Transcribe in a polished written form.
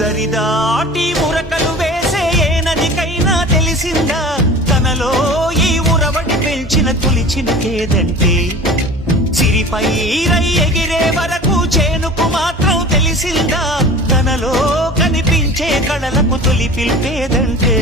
దరిదాటి ఉరకలు వేసే ఏ నదికైనా తెలిసిందా తనలో ఈ ఉరవడి పెంచిన తొలి చినుకేదంటే సిరిపై రై ఎగిరే వరకు చేనుకు మాత్రం తెలిసిందా తనలో కనిపించే కళలకు తొలి పిలిపేదంటే